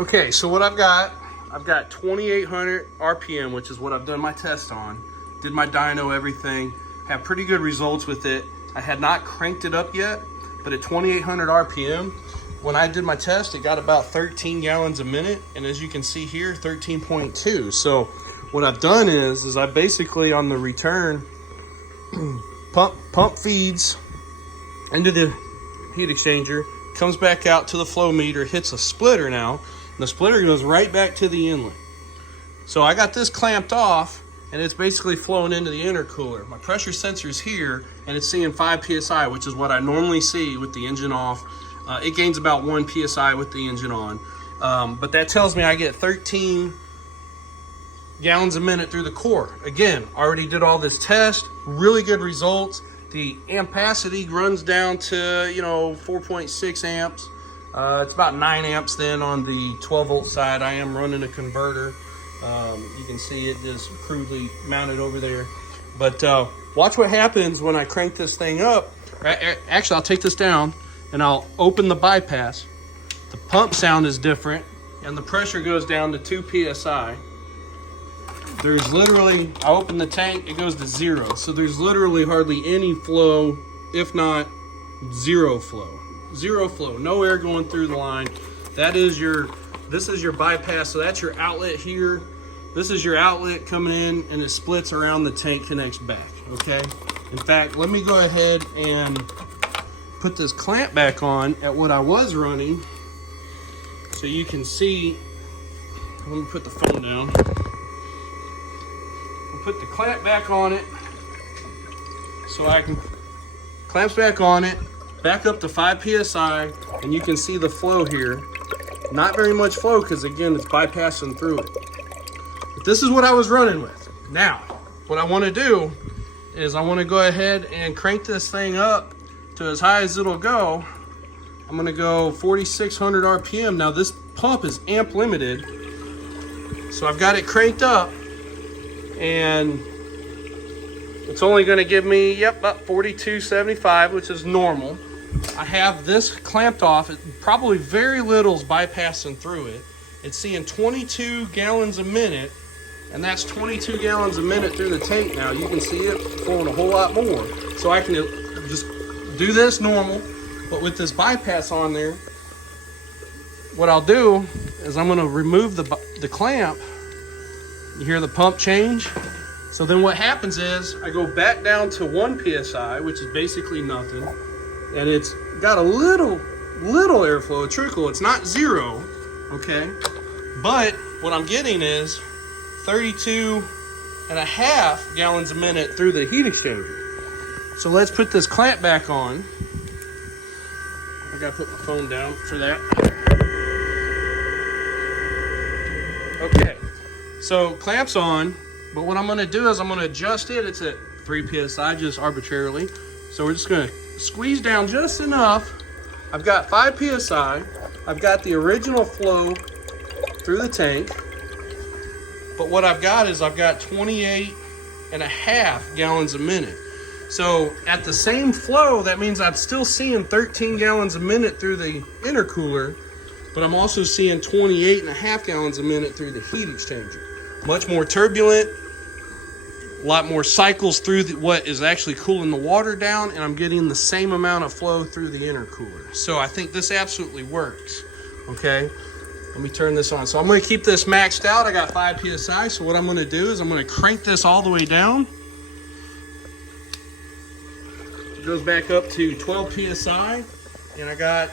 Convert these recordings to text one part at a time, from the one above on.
Okay, so what I've got 2,800 RPM, which is what I've done my test on. Did my dyno, everything. Have pretty good results with it. I had not cranked it up yet, but at 2,800 RPM, when I did my test, it got about 13 gallons a minute. And as you can see here, 13.2. So what I've done is I basically on the return pump feeds into the heat exchanger, comes back out to the flow meter, hits a splitter now, and the splitter goes right back to the inlet. So I got this clamped off, and it's basically flowing into the intercooler. My pressure sensor's here, and it's seeing 5 PSI, which is what I normally see with the engine off. It gains about 1 PSI with the engine on. But that tells me I get 13 gallons a minute through the core. Again, already did all this test, really good results. The ampacity runs down to, 4.6 amps. It's about 9 amps then on the 12 volt side. I am running a converter. You can see it just crudely mounted over there. But watch what happens when I crank this thing up. Actually, I'll take this down and I'll open the bypass. The pump sound is different and the pressure goes down to 2 PSI. There's literally, I open the tank, it goes to 0. So there's literally hardly any flow, if not zero flow. Zero flow, no air going through the line. This is your bypass, so that's your outlet here. This is your outlet coming in and it splits around the tank, connects back, okay? In fact, let me go ahead and put this clamp back on at what I was running so you can see. Let me put the phone down. Put the clamp back on it so I can clamps back on it, back up to 5 PSI, and you can see the flow here. Not very much flow because again it's bypassing through it. But this is what I was running with. Now, what I want to do is I want to go ahead and crank this thing up to as high as it'll go. I'm going to go 4,600 RPM. Now this pump is amp limited, so I've got it cranked up. And it's only going to give me, about 42.75, which is normal. I have this clamped off. Probably very little's bypassing through it. It's seeing 22 gallons a minute, and that's 22 gallons a minute through the tank now. You can see it flowing a whole lot more. So I can just do this normal, but with this bypass on there, what I'll do is I'm going to remove the clamp. You hear the pump change. So then what happens is I go back down to 1 PSI, which is basically nothing. And it's got a little airflow, a trickle. It's not 0, okay? But what I'm getting is 32.5 gallons a minute through the heat exchanger. So let's put this clamp back on. I gotta put my phone down for that. Okay. So clamps on, but what I'm going to do is I'm going to adjust it. It's at 3 PSI just arbitrarily. So we're just going to squeeze down just enough. I've got 5 PSI. I've got the original flow through the tank. But what I've got is I've got 28.5 gallons a minute. So at the same flow, that means I'm still seeing 13 gallons a minute through the intercooler, but I'm also seeing 28.5 gallons a minute through the heat exchanger. Much more turbulent, a lot more cycles through what is actually cooling the water down, and I'm getting the same amount of flow through the intercooler. So I think this absolutely works, okay? Let me turn this on. So I'm gonna keep this maxed out. I got 5 PSI, so what I'm gonna do is I'm gonna crank this all the way down. It goes back up to 12 PSI, and I got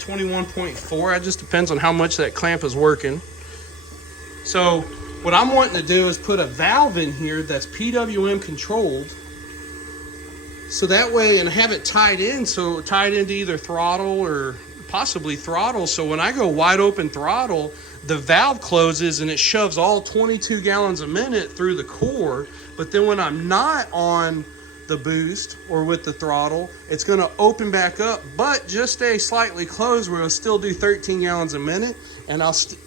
21.4. It just depends on how much that clamp is working. So what I'm wanting to do is put a valve in here that's PWM controlled, so that way, and have it tied into either throttle or possibly throttle. So when I go wide open throttle, the valve closes and it shoves all 22 gallons a minute through the core. But then when I'm not on the boost or with the throttle, it's going to open back up, but just stay slightly closed where it'll still do 13 gallons a minute. And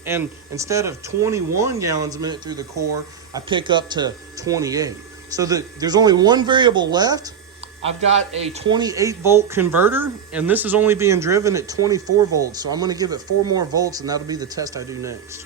and instead of 21 gallons a minute through the core, I pick up to 28. So there's only one variable left, I've got a 28 volt converter, and this is only being driven at 24 volts. So I'm going to give it 4 more volts, and that'll be the test I do next.